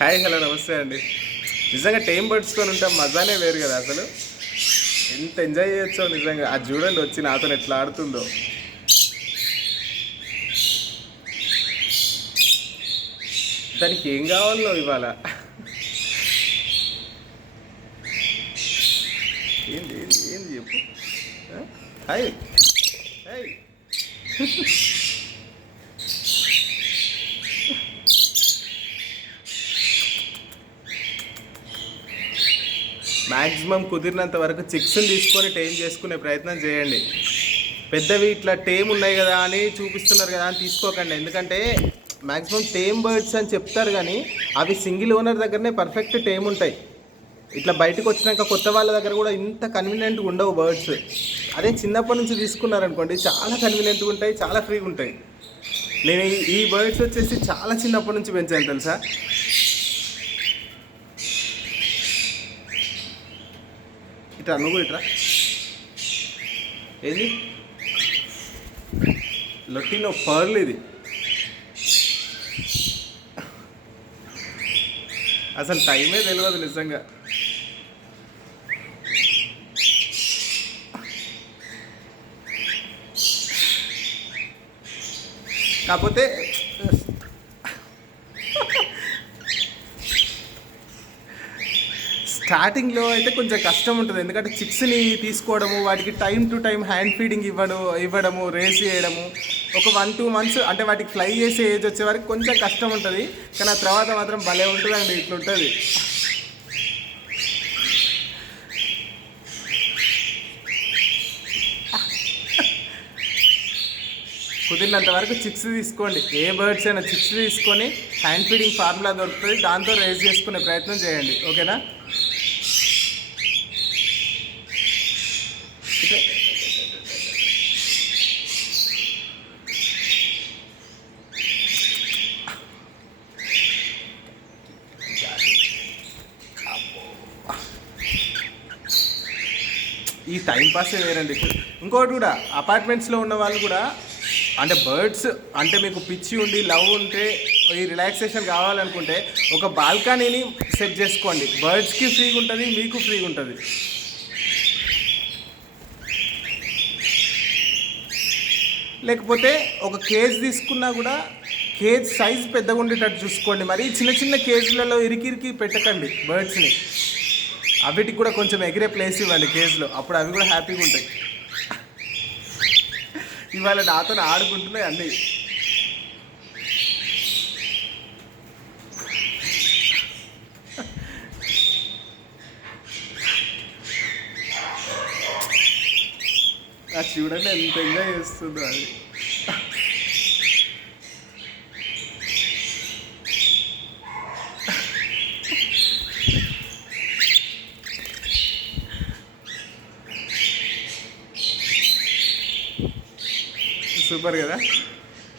Hi hello నమస్తే అండి. నిజంగా టైం పడుచుకొని ఉంటే మజానే వేరు కదా అసలు. ఎంత ఎంజాయ్ చేయొచ్చో నిజంగా. అది చూడండి వచ్చి నాతో ఎట్లా ఆడుతుందో. దానికి ఏం కావాలో ఇవాళ? ఏంది ఏంది ఏంది చెప్పు? హాయ్. హాయ్. మ్యాక్సిమం కుదిరినంత వరకు చిక్స్ని తీసుకొని టైం చేసుకునే ప్రయత్నం చేయండి. పెద్దవి ఇట్లా టేమ్ ఉన్నాయి కదా అని చూపిస్తున్నారు కదా అని తీసుకోకండి. ఎందుకంటే మ్యాక్సిమం టేమ్ బర్డ్స్ అని చెప్తారు కానీ అవి సింగిల్ ఓనర్ దగ్గరనే పర్ఫెక్ట్ టేమ్ ఉంటాయి. ఇట్లా బయటకు వచ్చినాక కొత్త వాళ్ళ దగ్గర కూడా ఇంత కన్వీనియంట్గా ఉండవు బర్డ్స్. అదే చిన్నప్పటి నుంచి తీసుకున్నారనుకోండి చాలా కన్వీనియంట్గా ఉంటాయి చాలా ఫ్రీగా ఉంటాయి. నేను ఈ- ఈ బర్డ్స్ వచ్చేసి చాలా చిన్నప్పటి నుంచి పెంచాను తెలుసా? ఇట్రా నువ్వు ఇట్రా. ఏది? లొట్టినో పర్లు ఇది. అసలు టైమే తెలియదు నిజంగా. కాకపోతే స్టార్టింగ్లో అయితే కొంచెం కష్టం ఉంటుంది. ఎందుకంటే చిక్స్ని తీసుకోవడము వాటికి time to time hand feeding ఇవ్వడం ఇవ్వడము రేస్ చేయడము ఒక వన్ టూ మంత్స్ అంటే వాటికి ఫ్లై చేసే ఏజ్ వచ్చే వరకు కొంచెం కష్టం ఉంటుంది. కానీ ఆ తర్వాత మాత్రం భలే ఉంటుంది అండి ఇట్లుంటుంది. కుదిరినంత వరకు చిక్స్ తీసుకోండి. ఏ బర్డ్స్ అయినా చిక్స్ తీసుకొని హ్యాండ్ ఫీడింగ్ ఫార్ములా దొరుకుతుంది. దాంతో రేస్ చేసుకునే ప్రయత్నం చేయండి. ఓకేనా? ఈ టైం పాసే వేరండి. ఇంకోటి కూడా అపార్ట్మెంట్స్లో ఉన్న వాళ్ళు కూడా అంటే బర్డ్స్ అంటే మీకు పిచ్చి ఉండి లవ్ ఉంటే ఈ రిలాక్సేషన్ కావాలనుకుంటే ఒక బాల్కనీని సెట్ చేసుకోండి. బర్డ్స్కి ఫ్రీగా ఉంటుంది మీకు ఫ్రీగా ఉంటుంది. లేకపోతే ఒక కేజ్ తీసుకున్నా కూడా కేజ్ సైజ్ పెద్దగా ఉండేటట్టు చూసుకోండి. మరి చిన్న చిన్న కేజీలలో ఇరికిరికి పెట్టకండి బర్డ్స్ని అవిటికి కూడా కొంచెం ఎగిరే ప్లేస్ ఇవ్వాలి కేజ్లో అప్పుడు అవి కూడా హ్యాపీగా ఉంటాయి. ఇవాళ నాతో ఆడుకుంటున్నాయి అన్నీ. అది చూడండి ఎంత ఎంజాయ్ చేస్తుందో అది. సూపర్ కదా?